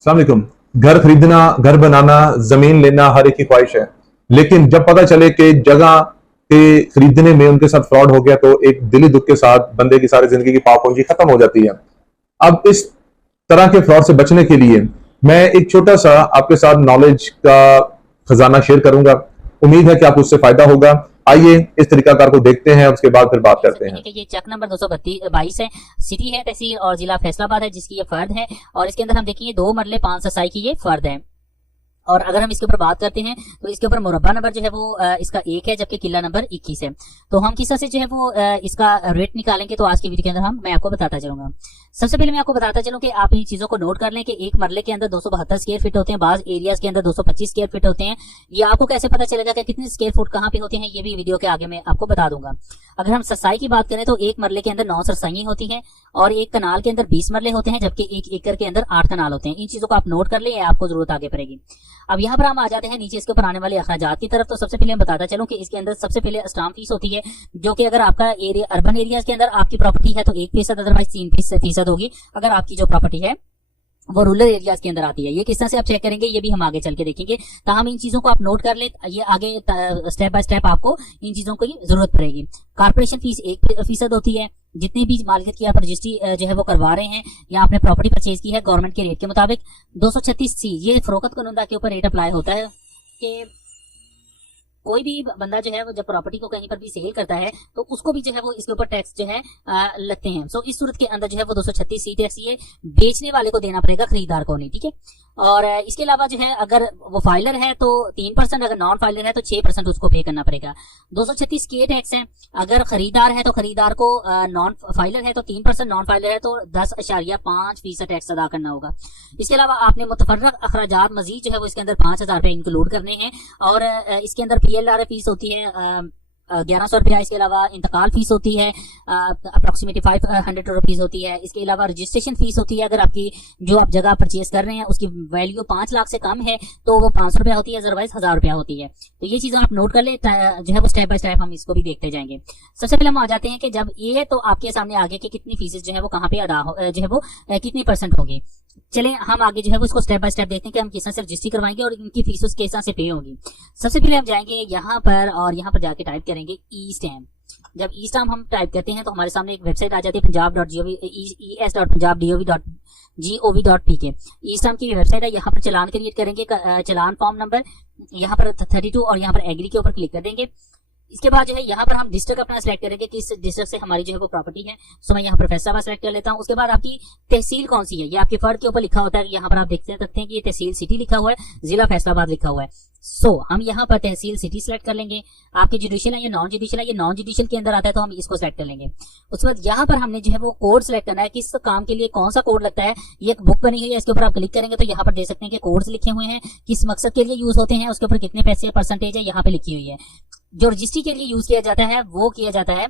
अस्सलाम वालेकुम। घर खरीदना, घर बनाना, जमीन लेना हर एक की ख्वाहिश है, लेकिन जब पता चले कि जगह के खरीदने में उनके साथ फ्रॉड हो गया तो एक दिली दुख के साथ बंदे की सारी जिंदगी की पापूंजी खत्म हो जाती है। अब इस तरह के फ्रॉड से बचने के लिए मैं एक छोटा सा आपके साथ नॉलेज का खजाना शेयर करूंगा। उम्मीद है कि आपको उससे फायदा होगा। आइए इस तरीकाकार को देखते हैं, उसके बाद फिर बात करते हैं। ये चक नंबर 222 है। सिटी है, तहसील और जिला फैसलाबाद है, जिसकी ये फर्द है। और इसके अंदर हम देखेंगे 2 मरले 5 ससाई की ये फर्द है। और अगर हम इसके ऊपर बात करते हैं तो इसके ऊपर मुरब्बा नंबर जो है वो इसका 1 है, जबकि किला नंबर 21 है। तो हम किस तरह से जो है वो इसका रेट निकालेंगे तो आज की वीडियो के अंदर मैं आपको बताता चलूंगा। सबसे पहले मैं आपको बताता चलूं कि आप इन चीजों को नोट कर लें कि एक मरले के अंदर 272 स्क्वायर फीट होते हैं, बाज एरियाज के अंदर 225 स्क्वायर फीट होते हैं। ये आपको कैसे पता चलेगा कि कितने स्क्वायर फुट कहाँ पे होते हैं, ये भी वीडियो के आगे मैं आपको बता दूंगा। अगर हम ससाई की बात करें तो एक मरले के अंदर 9 सरसाई होती है और एक कनाल के अंदर 20 मरले होते हैं, जबकि एक एकड़ के अंदर 8 कनाल होते हैं। इन चीजों को आप नोट कर ले, आपको जरूरत आगे पड़ेगी। अब यहाँ पर हम आ जाते हैं नीचे इसके ऊपर आने वाले अखराजात की तरफ। तो सबसे पहले मैं बताता चलूं कि इसके अंदर सबसे पहले स्टाम्प फीस होती है, जो कि अगर आपका एरिया अर्बन एरियाज के अंदर आपकी प्रॉपर्टी है तो 1%, अदरवाइज 3% होगी। अगर आपकी जो प्रॉपर्टी है वो रूरल एरियाज के अंदर आती है। ये किस तरह से आप चेक करेंगे ये भी हम आगे चल के देखेंगे। तो हम इन चीजों को आप नोट कर ले, ये आगे स्टेप बाय स्टेप आपको इन चीजों की जरूरत पड़ेगी। कारपोरेशन फीस 1% होती है। जितनी भी मालिकियत की आप रजिस्ट्री जो है वो करवा रहे हैं या आपने प्रॉपर्टी परचेज की है गवर्नमेंट के रेट के मुताबिक 236C, ये फरोख्त कानूनदा के ऊपर रेट अप्लाई होता है कि कोई भी बंदा जो है वो जब प्रॉपर्टी को कहीं पर भी सेल करता है तो उसको भी जो है वो इसके ऊपर टैक्स जो है लगते हैं। सो इस सूरत के अंदर जो है वो 236C टैक्स ये बेचने वाले को देना पड़ेगा, खरीदार को नहीं, ठीक है। और इसके अलावा जो है अगर वो फाइलर है तो 3%, अगर नॉन फाइलर है तो 6% उसको पे करना पड़ेगा। 236K टैक्स है। अगर खरीदार है तो खरीदार को नॉन फाइलर है तो 3%, नॉन फाइलर है तो 10.5% टैक्स अदा करना होगा। इसके अलावा आपने मुतफर्रक अखराजात मजीद जो है वो इसके अंदर 5,000 रुपए इंक्लूड करने हैं। और इसके अंदर PLR फीस होती है 1100 रुपया। इसके अलावा इंतकाल फीस होती है अप्रोक्सीमेटली 500 रुपीज होती है। इसके अलावा रजिस्ट्रेशन फीस होती है, अगर आपकी जो आप जगह परचेज कर रहे हैं उसकी वैल्यू 5 लाख से कम है तो वो 500 रुपया होती है, अदरवाइज 1000 रुपया होती है। तो ये चीजें आप नोट कर ले, जो है वो स्टेप बाय स्टेप हम इसको भी देखते जाएंगे। सबसे पहले हम आ जाते हैं कि जब ये तो आपके सामने आगे की कितनी फीसेस जो है वो कहाँ पे अदा हो, जो है वो कितनी % होगी। चलें हम आगे जो है वो इसको स्टेप बाय स्टेप देखते हैं कि हम किस तरह से रजिस्ट्री करवाएंगे और इनकी फीस किस तरह से पे होगी। सबसे पहले हम जाएंगे यहाँ पर और यहाँ पर जाके टाइप करेंगे ई स्टैम्प। जब ई स्टैम्प हम टाइप करते हैं तो हमारे सामने एक वेबसाइट आ जाती है punjab.es.punjab.gov.pk। ई स्टैम्प की वेबसाइट है। यहाँ पर चलान क्रिएट करेंगे, चलान फॉर्म नंबर यहाँ पर 32 और यहाँ पर एग्री के ऊपर क्लिक कर देंगे। इसके बाद जो है यहाँ पर हम डिस्ट्रिक्ट अपना सेलेक्ट करेंगे, किस डिस्ट्रिक्ट से हमारी जो है वो प्रॉपर्टी है। सो मैं यहाँ पर फैसलाबाद सेलेक्ट कर लेता हूँ। उसके बाद आपकी तहसील कौन सी है ये आपके फर्द के ऊपर लिखा होता है। यहाँ पर आप देख सकते हैं कि ये तहसील सिटी लिखा हुआ है, जिला फैसलाबाद लिखा हुआ है। सो हम यहाँ पर तहसील सिटी सेलेक्ट कर लेंगे। आपके जुडिशियल है या नॉन जुडिशियल है, ये नॉन जुडिशियल के अंदर आता है तो हम इसको सेलेक्ट कर लेंगे। उसके बाद यहाँ पर हमने जो है वो कोड सेलेक्ट करना है, किस काम के लिए कौन सा कोड लगता है। ये एक बुक बनी हुई है, इसके ऊपर आप क्लिक करेंगे तो यहाँ पर देख सकते हैं कि कोड्स लिखे हुए हैं, किस मकसद के लिए यूज होते हैं, उसके ऊपर कितने पैसे % है यहाँ पे लिखी हुई है। जो रजिस्ट्री के लिए यूज किया जाता है वो किया जाता है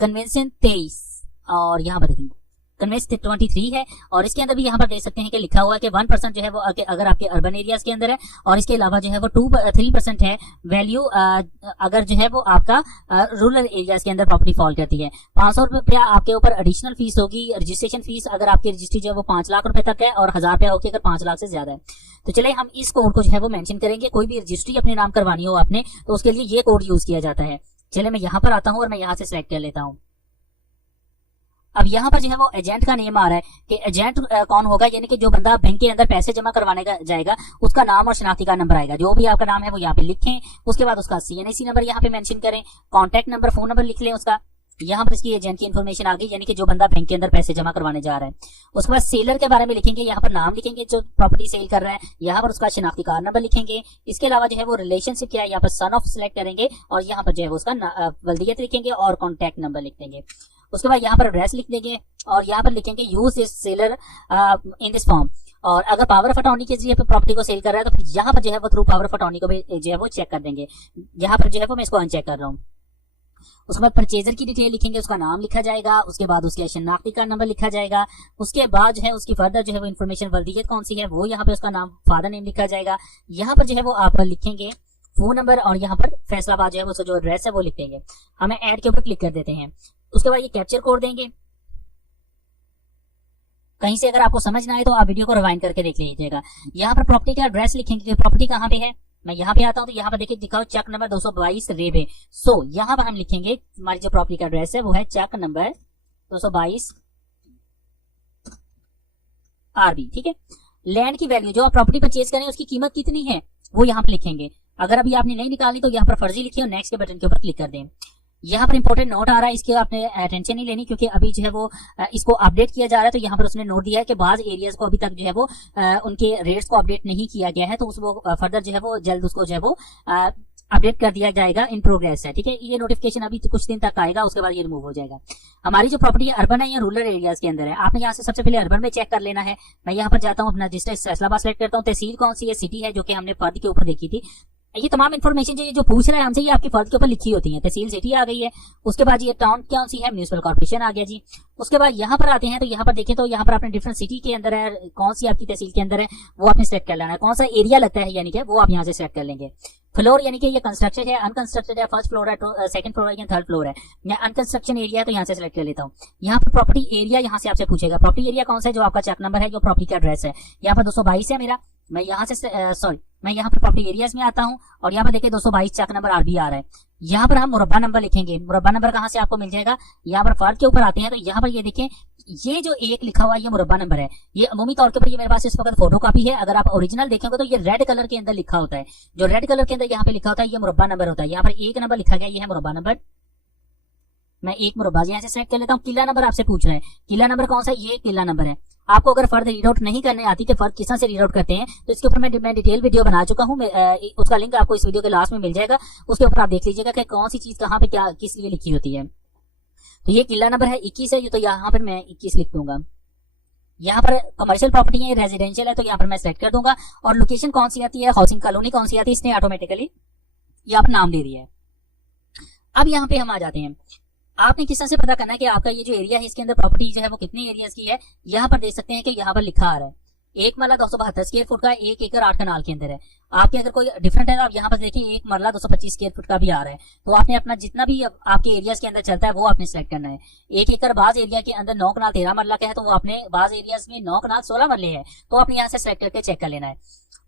कन्वेंशन 23 और यहाँ पर देखेंगे कन्वेंशन 23 है। और इसके अंदर भी यहाँ पर देख सकते हैं कि लिखा हुआ है कि 1% जो है वो अगर आपके अर्बन एरियाज के अंदर है और इसके अलावा जो है वो 3% है वैल्यू अगर जो है वो आपका रूरल एरियाज के अंदर प्रॉपर्टी फॉल करती है। 500 रुपया आपके ऊपर एडिशनल फीस होगी, रजिस्ट्रेशन फीस अगर आपकी रजिस्ट्री जो है वो 5 लाख रुपए तक है और 1000 रुपया होगी अगर 5 लाख से ज्यादा है। तो चलिए हम इस कोड को जो है वो मेंशन करेंगे। कोई भी रजिस्ट्री अपने नाम करवानी हो आपने तो उसके लिए ये कोड यूज किया जाता है। चलिए मैं यहाँ पर आता हूँ और मैं यहाँ से सिलेक्ट कर लेता हूँ। अब यहाँ पर जो है वो एजेंट का नेम आ रहा है कि एजेंट कौन होगा, यानी कि जो बंदा बैंक के अंदर पैसे जमा करवाने का जाएगा उसका नाम और शनाख्ती कार्ड नंबर आएगा। जो भी आपका नाम है वो यहाँ पे लिखें। उसके बाद उसका CNAC नंबर यहाँ पे मेंशन करें, कॉन्टैक्ट नंबर, फोन नंबर लिख लें उसका। यहाँ पर इसकी एजेंट की इन्फॉर्मेशन आ गई, यानी कि जो बंदा बैंक के अंदर पैसे जमा करवाने जा रहा है। उसके बाद सेलर के बारे में लिखेंगे, यहाँ पर नाम लिखेंगे जो प्रॉपर्टी सेल कर रहा है, यहाँ पर उसका शनाख्ती कार्ड नंबर लिखेंगे। इसके अलावा जो है वो रिलेशनशिप क्या है, यहाँ पर सन ऑफ सिलेक्ट करेंगे और यहाँ पर जो है वो उसका वल्दियत लिखेंगे और कॉन्टैक्ट नंबर लिख देंगे। उसके बाद यहाँ पर एड्रेस लिख देंगे और यहाँ पर लिखेंगे use this seller in this form. और अगर पावर ऑफ अटॉर्नी के जरिए प्रॉपर्टी को सेल कर रहा है तो यहाँ पर जो है वो थ्रू पावर ऑफ अटॉर्नी को भी जो है वो चेक कर देंगे। यहाँ पर जो है वो मैं इसको अनचेक कर रहा हूँ। उसके बाद परचेजर की डिटेल लिखेंगे, उसका नाम लिखा जाएगा। उसके बाद उसके शनाख्ती कार्ड नंबर लिखा जाएगा। उसके बाद जो है उसकी फर्दर जो है वो इन्फॉर्मेशन वल्दियत कौन सी है वो यहाँ पे उसका नाम, फादर नेम लिखा जाएगा। यहाँ पर जो है वो आप लिखेंगे फोन नंबर और यहाँ पर फैसलाबाद जो है वो जो एड्रेस है वो लिख देंगे। हमें ऐड के ऊपर क्लिक कर देते हैं। उसके बाद ये कैप्चर कोड देंगे, कहीं से अगर आपको समझ ना आए तो आप वीडियो को रिवाइंड करके देख लीजिएगा। यहाँ पर प्रॉपर्टी का एड्रेस लिखेंगे कि प्रॉपर्टी कहाँ पे है। मैं यहाँ पे आता हूँ तो यहाँ पर देखिए दिखाओ चक नंबर 222 रेबे। सो यहाँ पर हम लिखेंगे हमारी जो प्रॉपर्टी का एड्रेस है वो है चक नंबर 222 आरबी। ठीक है, लैंड की वैल्यू जो आप प्रॉपर्टी परचेज करें उसकी कीमत कितनी है वो यहाँ पे लिखेंगे। अगर अभी आपने नहीं निकाली तो यहाँ पर फर्जी लिखिए और नेक्स्ट के बटन के ऊपर क्लिक कर दें। यहाँ पर इंपॉर्टेंट नोट आ रहा है, इसकी आपने टेंशन नहीं लेनी क्योंकि अभी जो है वो इसको अपडेट किया जा रहा है। तो यहाँ पर उसने नोट दिया है कि बाज एरियाज को अभी तक जो है वो उनके रेट्स को अपडेट नहीं किया गया है, तो उस वो फर्दर जो है वो जल्द उसको जो है वो अपडेट कर दिया जाएगा, इन प्रोग्रेस है। ठीक है, ये नोटिफिकेशन अभी तो कुछ दिन तक आएगा, उसके बाद ये रिमूव हो जाएगा। हमारी जो प्रॉपर्टी है अर्बन है या रूरल एरियाज के अंदर है, आपने यहाँ से सबसे पहले अर्बन में चेक कर लेना है। मैं यहाँ पर जाता हूँ, अपना डिस्ट्रिक्ट फैसलाबाद सेलेक्ट करता हूँ, तहसील कौन सी है, सिटी है जो कि हमने फर्द के ऊपर देखी थी। ये तमाम इन्फॉर्मेशन जो पूछ रहा है हमसे ये आपकी फर्द के ऊपर लिखी होती है। तहसील सिटी आ गई है, उसके बाद ये टाउन कौन सी है, म्यूनिसिपल कॉर्पोरेशन आ गया जी। उसके बाद यहाँ पर आते हैं तो यहाँ पर देखें तो यहाँ पर आपने डिफरेंट सिटी के अंदर है, कौन सी आपकी तहसील के अंदर है वो आपने सेलेक्ट कर लेना है। कौन सा एरिया लगता है यानी कि वो आप यहाँ से सेलेक्ट कर लेंगे। फ्लोर यानी कि ये कंस्ट्रक्शन है, अनकंस्ट्रक्टेड है, फर्स्ट फ्लोर है, सेकंड फ्लोर है या थर्ड फ्लोर है, या अनकंस्ट्रक्शन एरिया है तो यहाँ से सेलेक्ट कर लेता हूँ। यहाँ पर प्रॉपर्टी एरिया यहाँ से आपसे पूछेगा प्रॉपर्टी एरिया कौन सा है, जो आपका चेक नंबर है, जो प्रॉपर्टी का एड्रेस है। यहाँ पर 222 है मेरा, मैं यहाँ से सॉरी मैं यहाँ पर प्रॉपर्टी एरियाज में आता हूँ और यहाँ पर देखिए 222 चेक नंबर आरबी आ रहा है। यहाँ पर हम मुरब्बा नंबर लिखेंगे। मुरब्बा नंबर कहाँ से आपको मिल जाएगा, यहाँ पर फर्द के ऊपर आते हैं तो यहाँ पर ये देखिए ये जो एक लिखा हुआ है ये मुरब्बा नंबर है। ये अमूमी तौर के ऊपर ये मेरे पास इस वक्त फोटो कॉपी है, अगर आप ओरिजिनल देखेंगे तो ये रेड कलर के अंदर लिखा होता है। जो रेड कलर के अंदर यहाँ पे लिखा होता है ये मुरब्बा नंबर होता है। यहाँ पर एक नंबर लिखा गया, ये है मुरब्बा नंबर। मैं एक मुरब्बा यहाँ से सेलेक्ट कर लेता हूँ। किला नंबर आपसे पूछ रहा है, किला नंबर कौन सा, ये किला नंबर है। आपको अगर फर्द रीड आउट नहीं करने आती कि फर्द किस तरह से रीड आउट करते हैं तो इसके ऊपर मैं डिटेल वीडियो बना चुका हूँ, उसका लिंक आपको इस वीडियो के लास्ट में मिल जाएगा। उसके ऊपर आप देख लीजिएगा कि कौन सी चीज कहाँ पे क्या किस लिए लिखी होती है। तो ये किला नंबर है 21 है, तो यहाँ पर मैं 21 लिख दूंगा। यहाँ पर कमर्शियल प्रॉपर्टी है, रेजिडेंशियल है, तो यहाँ पर मैं सेलेक्ट कर दूंगा। और लोकेशन कौन सी आती है, हाउसिंग कॉलोनी कौन सी आती है, इसने ऑटोमेटिकली यहाँ पर नाम दे दिया है। अब यहाँ पे हम आ जाते हैं, आपने किस तरह से पता करना है कि आपका ये जो एरिया है इसके अंदर प्रॉपर्टी जो है वो कितने एरियाज की है। यहाँ पर देख सकते हैं कि यहाँ पर लिखा आ रहा है एक मरला 272 स्क्वायर फुट का 1 एकड़ 8 कनाल के अंदर है। आपके अगर कोई डिफरेंट है तो आप यहाँ पर देखिए एक मरला 225 स्क्वायर फुट का भी आ रहा है। तो आपने अपना जितना भी आपके एरियाज के अंदर चलता है वो आपने सेलेक्ट करना है। 1 एकड़ बाज एरिया के अंदर 9 कनाल 13 मरला का है, तो वो आपने बाज एरियाज में 9 कनाल 16 मरले है, तो आपने यहाँ से सेलेक्ट करके चेक कर लेना है।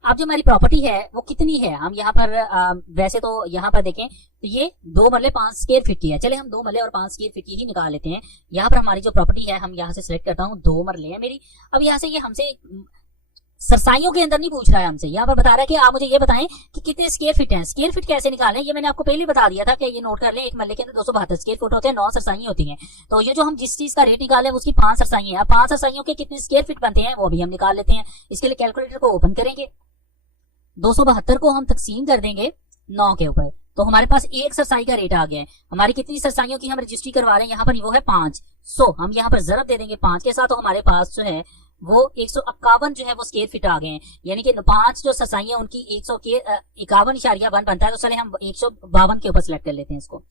अब जो हमारी प्रॉपर्टी है वो कितनी है, हम यहाँ पर वैसे तो यहाँ पर देखें तो ये 2 मरले 5 स्क्वायर फीट की है। चले हम 2 मरले और 5 स्क्वायर फीट की ही निकाल लेते हैं। यहाँ पर हमारी जो प्रॉपर्टी है हम यहाँ से सिलेक्ट करता हूँ, 2 मरले है मेरी। अब यहाँ से ये हमसे सरसाइयों के अंदर नहीं पूछ रहा है, हमसे यहाँ पर बता रहा है कि आप मुझे ये बताएं कि कितने स्क्वायर फीट हैं। स्क्वायर फीट कैसे निकालें ये मैंने आपको पहले बता दिया था कि ये नोट कर लें, एक मरले के अंदर 272 स्क्वायर फुट होते हैं, 9 सरसाई होती हैं। तो ये जो हम जिस चीज का रेट निकाले उसकी 5 सरसाई है। 5 सरसाइयों के कितने स्क्वायर फीट बनते हैं वो भी हम निकाल लेते हैं। इसके लिए कैलकुलेटर को ओपन करेंगे, 272 को हम तकसीम कर देंगे 9 के ऊपर, तो हमारे पास एक सरसाई का रेट आ गया है। हमारी कितनी सरसाइयों की हम रजिस्ट्री करवा रहे हैं यहाँ पर, वो है 5। सो हम यहाँ पर जरब दे देंगे 5 के साथ, तो हमारे पास जो है वो 151 जो है वो स्क्वायर फीट आ गए हैं। यानी कि 5 जो सरसाई है उनकी 151.1 बनता है। तो चले हम 152 के ऊपर सिलेक्ट कर लेते हैं इसको,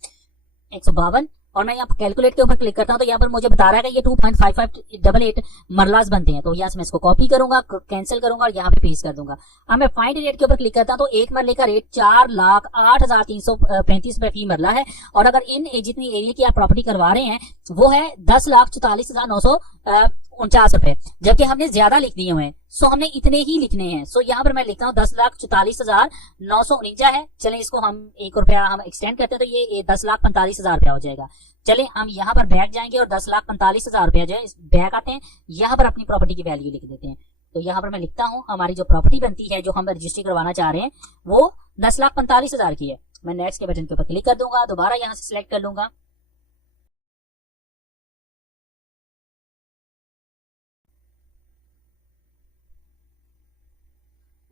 152। और मैं यहाँ कैलकुलेट के ऊपर क्लिक करता हूँ तो यहाँ पर मुझे बता रहा है कि ये 2.5588 मरलास बनते हैं। तो यहाँ से मैं इसको कॉपी करूंगा, कैंसिल करूंगा और यहाँ पे पेस्ट कर दूंगा। अब मैं फाइंड रेट के ऊपर क्लिक करता हूँ तो एक मरले का रेट 4,08,335 रुपए फी मरला है। और अगर इन जितनी एरिया की आप प्रॉपर्टी करवा रहे हैं वो है 10,44,949 रुपए, जबकि हमने ज्यादा लिख दिए हुए हैं। सो हमने इतने ही लिखने हैं। सो यहाँ पर मैं लिखता हूँ 10,44,949 है। चले इसको हम 1 रुपया हम एक्सटेंड करते हैं तो ये 10,45,000 रुपया हो जाएगा। चले हम यहाँ पर बैक जाएंगे और 10,45,000 रुपया जो है बैक आते हैं, यहाँ पर अपनी प्रॉपर्टी की वैल्यू लिख देते हैं। तो यहाँ पर मैं लिखता हूँ हमारी जो प्रॉपर्टी बनती है जो हम रजिस्ट्री करवाना चाह रहे हैं वो 10,45,000 की है। मैं नेक्स्ट के बटन के ऊपर क्लिक कर दूंगा, दोबारा यहाँ से सिलेक्ट कर लूंगा।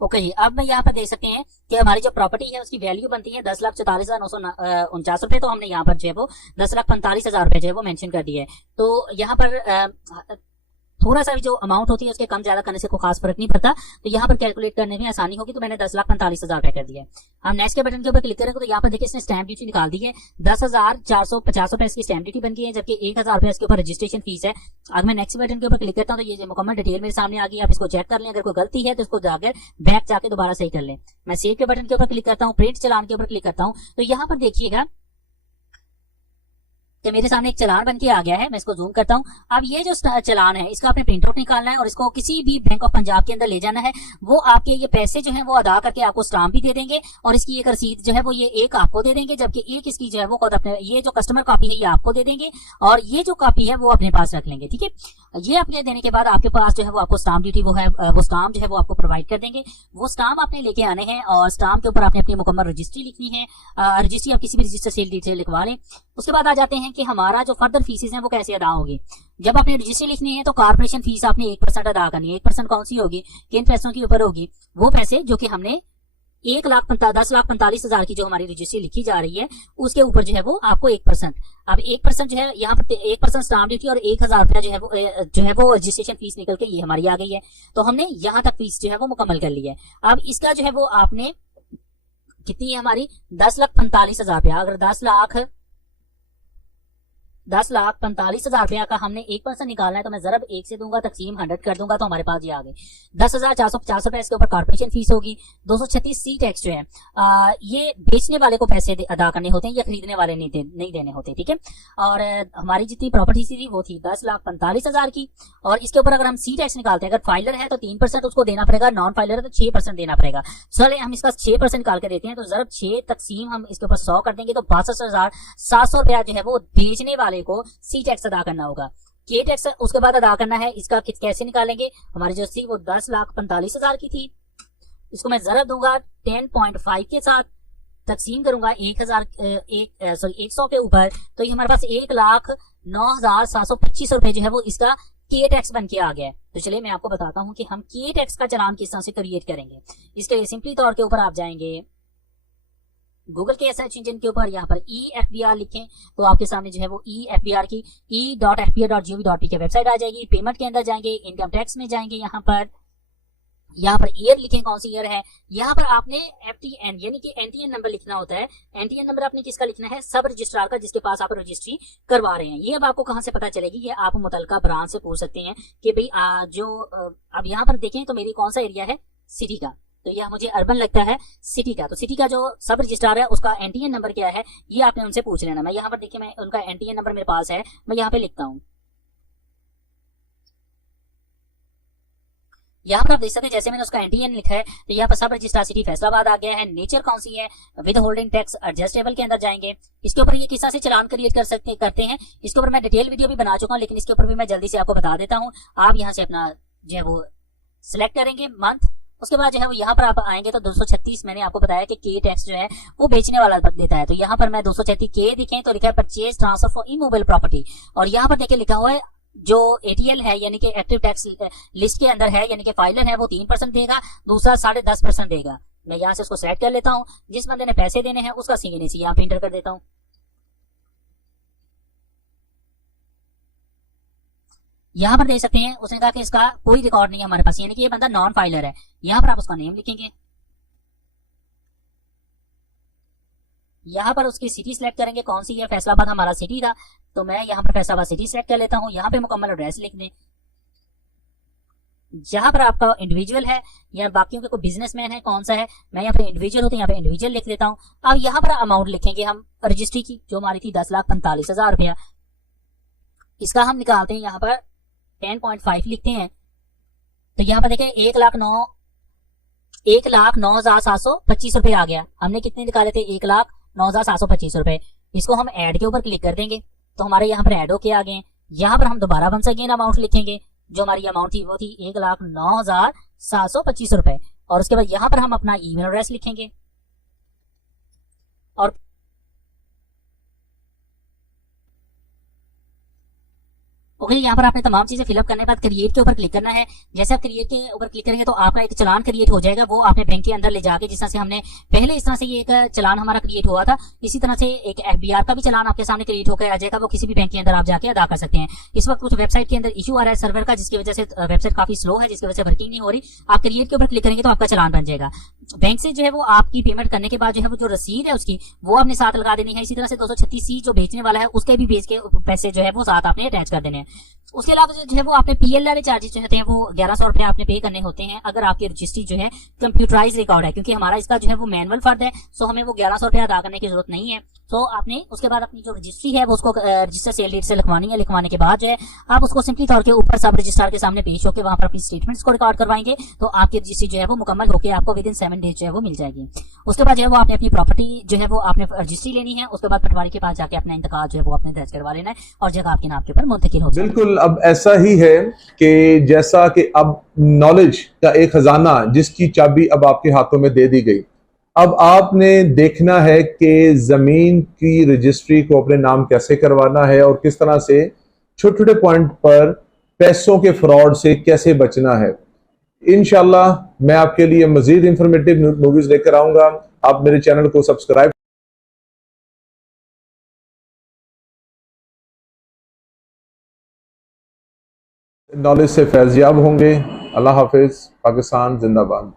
ओके जी, अब मैं यहाँ पर देख सकते हैं कि हमारी जो प्रॉपर्टी है उसकी वैल्यू बनती है 10,44,949 रुपए। तो हमने यहाँ पर जो है वो 10,45,000 रुपए जो है वो मेंशन कर दिया है। तो यहाँ पर थोड़ा सा भी जो अमाउंट होती है उसके कम ज्यादा करने से कोई खास फर्क नहीं पड़ता। तो यहाँ पर कैलकुलेट करने में आसानी होगी, तो मैंने 10,45,000 रुपए कर दिया है। हम नेक्स्ट के बटन के ऊपर क्लिक करेंगे तो यहाँ पर देखिए इसने स्टैंप ड्यूटी निकाल दी है, 10,450 रुपए इसकी स्टैंप ड्यूटी बन गई है, जबकि 1,000 रुपए इसके ऊपर रजिस्ट्रेशन फीस है। अगर मैं नेक्स्ट बटन के ऊपर क्लिक करता हूँ तो ये मुकम्मल डिटेल मेरे सामने आ गई। आप इसको चेक कर लें, अगर कोई गलती है तो इसको जाकर बैक जाके दोबारा सही कर लें। मैं सेव के बटन के ऊपर क्लिक करता हूँ, प्रिंट चलान के ऊपर क्लिक करता हूँ तो यहाँ पर देखिएगा कि मेरे सामने एक चालान बन के आ गया है। मैं इसको जूम करता हूं। अब ये जो चालान है इसका आपने प्रिंट आउट निकालना है और इसको किसी भी बैंक ऑफ पंजाब के अंदर ले जाना है। वो आपके ये पैसे जो है वो अदा करके आपको स्टाम्प भी दे देंगे और इसकी एक रसीद जो है वो ये एक आपको दे देंगे, जबकि एक इसकी जो है वो खुद अपने ये जो कस्टमर कॉपी है ये आपको दे देंगे और ये जो कॉपी है वो अपने पास रख लेंगे। ठीक है, ये अपने देने के बाद आपके पास जो है वो आपको स्टाम्प ड्यूटी वो है वो स्टाम्प जो है वो आपको प्रोवाइड कर देंगे। वो स्टाम्प आपने लेके आने हैं और स्टाम्प के ऊपर आपने अपनी मुकम्मल रजिस्ट्री लिखनी है। रजिस्ट्री आप किसी भी रजिस्टर से डिटेल लिखवा लें। उसके बाद आ जाते हैं कि हमारा जो फर्दर फीसेज हैं वो कैसे अदा होगी। जब आपने रजिस्ट्री लिखनी है तो कॉर्पोरेशन फीस आपने 1% अदा करनी है। 1% कौन सी होगी, किन पैसों के ऊपर होगी, वो पैसे जो कि हमने 10,45,000 की जो हमारी रजिस्ट्री लिखी जा रही है उसके ऊपर जो है वो आपको 1%। अब 1% जो है यहाँ पर 1% स्टाम्प ड्यूटी और 1,000 रुपया जो है वो रजिस्ट्रेशन फीस निकल के ये हमारी आ गई है। तो हमने यहाँ तक फीस जो है वो मुकम्मल कर ली है। अब इसका जो है वो आपने कितनी है हमारी 10,45,000 रुपया। अगर 10,45,000 रुपया का हमने 1% निकालना है तो मैं जरब 1 से दूंगा, तकसीम 100 कर दूंगा तो हमारे पास ये आ गए 10,450 रुपए। इसके ऊपर कॉर्पोरेशन फीस होगी। 236 सी टैक्स जो है ये बेचने वाले को पैसे अदा करने होते हैं या खरीदने वाले नहीं देने होते। ठीक है, और हमारी जितनी प्रॉपर्टी थी वो थी 10,45,000 की और इसके ऊपर अगर हम सी टैक्स निकालते हैं, अगर फाइलर है तो 3% उसको देना पड़ेगा, नॉन फाइलर है तो 6% देना पड़ेगा। चले हम इसका 6% निकाल के देते हैं तो जरब 6 तकसीम हम इसके ऊपर 100 कर देंगे तो 62,700 रुपया जो है वो बेचने वाले को सी टैक्स अदा करना होगा। के टैक्स उसके बाद अदा करना है। इसका कैसे निकालेंगे, हमारी जो थी वो 10,45,000 की थी, इसको मैं जरब दूंगा 10.5 के साथ, तकसीम करूंगा 100 के ऊपर तो ये हमारे पास 1,09,725 रुपए जो है वो इसका के टैक्स बन के आ गया है। तो चलिए मैं आपको बताता हूं कि हम के टैक्स का चालान किस तरह से क्रिएट करेंगे। इसके लिए सिंपली तौर के ऊपर आप जाएंगे गूगल के सर्च इंजन के ऊपर, यहाँ पर EFBR लिखें तो आपके सामने जो है वो EFBR की e.fbr.gov.p की वेबसाइट आ जाएगी। पेमेंट के अंदर जाएंगे, इनकम टैक्स में जाएंगे, यहाँ पर ईयर लिखें कौन सी ईयर है। यहाँ पर आपने FTN यानी कि NTN नंबर लिखना होता है। NTN नंबर आपने किसका लिखना है, सब रजिस्ट्रार का जिसके पास आप रजिस्ट्री करवा रहे हैं। ये अब आपको कहाँ से पता चलेगी, ये आप मुतलका ब्रांच से पूछ सकते हैं कि भाई अब यहाँ पर देखें तो मेरी कौन सा एरिया है, सिटी का, तो यह मुझे अर्बन लगता है सिटी का। तो सिटी का जो सब रजिस्ट्रार है उसका NTN नंबर क्या है ये आपने उनसे पूछ लेना। मैं यहाँ पर देखिए मैं उनका NTN नंबर मेरे पास है, मैं यहाँ पे लिखता हूँ। यहाँ पर आप देख सकते हैं जैसे मैंने उसका NTN लिखा है तो यहाँ पर सब रजिस्ट्रार सिटी फैसलाबाद आ गया है। नेचर कौन सी है, विद होल्डिंग टैक्स एडजस्टेबल के अंदर जाएंगे। इसके ऊपर ये किस तरह से चालान क्रिएट करते हैं इसके ऊपर मैं डिटेल वीडियो भी बना चुका हूँ, लेकिन इसके ऊपर भी मैं जल्दी से आपको बता देता हूँ। आप यहाँ से अपना जो है वो सिलेक्ट करेंगे मंथ, उसके बाद जो है वो यहाँ पर आप आएंगे तो 236 मैंने आपको बताया कि के टैक्स जो है वो बेचने वाला देता है। तो यहाँ पर मैं 236 के दिखें तो लिखा है purchase transfer for immovable property और यहाँ पर देखिए लिखा हुआ है जो ATL है यानी कि एक्टिव टैक्स लिस्ट के अंदर है यानी कि फाइलर है वो 3% देगा, दूसरा 10.5% देगा। मैं यहाँ से उसको सेलेक्ट कर लेता हूँ। जिस बंदे ने पैसे देने हैं उसका सिग्नेचर यहाँ पे एंटर कर देता हूँ। यहाँ पर देख सकते हैं उसने कहा कि इसका कोई रिकॉर्ड नहीं है हमारे पास, यानी कि ये बंदा नॉन फाइलर है। यहाँ पर आप उसका नेम लिखेंगे, यहाँ पर उसकी सिटी सिलेक्ट करेंगे कौन सी है, फैसलाबाद हमारा सिटी था तो मैं यहाँ पर फैसलाबाद सिटी सिलेक्ट कर लेता हूँ। यहाँ पे मुकम्मल एड्रेस लिख दें। जहां पर आपका इंडिविजुअल है या बाकियों के कोई बिजनेसमैन है कौन सा है, मैं यहाँ पे इंडिविजुअल हूं तो यहाँ पे इंडिविजुअल लिख देता हूँ। अब यहाँ पर अमाउंट लिखेंगे हम रजिस्ट्री की जो हमारी थी 10,45,000 रुपया, इसका हम निकालते हैं यहाँ पर 10.5 लिखते हैं तो यहाँ पर देखें 1,09,725 रुपए आ गया। हमने कितने निकाले थे, 1,09,725 रुपए। इसको हम ऐड के ऊपर क्लिक कर देंगे तो हमारे यहाँ पर ऐड होके आ गए। यहाँ पर हम दोबारा वंस अगेन अमाउंट लिखेंगे, जो हमारी अमाउंट थी वो थी 1,09,725 रुपए और उसके बाद यहाँ पर हम अपना ईमेल एड्रेस लिखेंगे और ओके यहाँ पर आपने तमाम चीजें फिलअप करने के बाद क्रिएट के ऊपर क्लिक करना है। जैसे आप क्रिएट के ऊपर क्लिक करेंगे तो आपका एक चालान क्रिएट हो जाएगा, वो आपने बैंक के अंदर ले जाके जिस तरह से हमने पहले इस तरह से ये एक चालान हमारा क्रिएट हुआ था, इसी तरह से एक FBR का भी चालान आपके सामने क्रिएट होकर आ जाएगा। वो किसी भी बैंक के अंदर आप जाके अदा कर सकते हैं। इस वक्त कुछ वेबसाइट के अंदर इशू आ रहा है सर्वर का, जिसकी वजह से वेबसाइट काफी स्लो है, जिसकी वजह से वर्किंग नहीं हो रही। आप क्रिएट के ऊपर क्लिक करेंगे तो आपका चालान बन जाएगा। बैंक से जो है वो आपकी पेमेंट करने के बाद जो है वो जो रसीद है उसकी वो आपने साथ लगा देनी है। इसी तरह से 236C जो बेचने वाला है उसके भी बेच के पैसे जो है वो साथ आपने अटैच कर देने हैं। उसके अलावा जो है वो आपने पीएल वाले चार्जेस जो होते हैं वो 1100 रुपए आपने पे करने होते हैं अगर आपकी रजिस्ट्री जो है कंप्यूटराइज रिकॉर्ड है, क्योंकि हमारा इसका जो है वो मैनुअल फर्द है, सो हमें वो 1100 रुपए अदा करने की जरूरत नहीं है। तो आपने उसके बाद अपनी जो रजिस्ट्री है वो उसको रजिस्टर सेल डीड से लिखवानी है। लिखवाने के बाद जो है आप उसको सिंपली तौर के ऊपर सब रजिस्ट्रार के सामने पेश होकर वहां पर अपनी स्टेटमेंट्स को रिकॉर्ड करवाएंगे, तो आपकी रजिस्ट्री जो है वो मुकम्मल होकर आपको विद इन 7 डेज जो है वो मिल जाएगी। उसके बाद जो है वो आपने अपनी प्रॉपर्टी जो है वो आपने रजिस्ट्री लेनी है, उसके बाद पटवारी के पास जाके अपना इंतकाल जो है वो अपने दर्ज करवा लेना है और जगह आपके नाम के ऊपर मुंतकिल हो जाएगी। बिल्कुल, अब ऐसा ही है कि जैसा कि अब नॉलेज का एक खजाना जिसकी चाबी अब आपके हाथों में दे दी गई, अब आपने देखना है कि जमीन की रजिस्ट्री को अपने नाम कैसे करवाना है और किस तरह से छोटे छोटे पॉइंट पर पैसों के फ्रॉड से कैसे बचना है। इंशाल्लाह मैं आपके लिए मजीद इंफॉर्मेटिव मूवीज लेकर आऊंगा। आप मेरे चैनल को सब्सक्राइब, नॉलेज से फैज़याब होंगे। अल्लाह हाफिज। पाकिस्तान जिंदाबाद।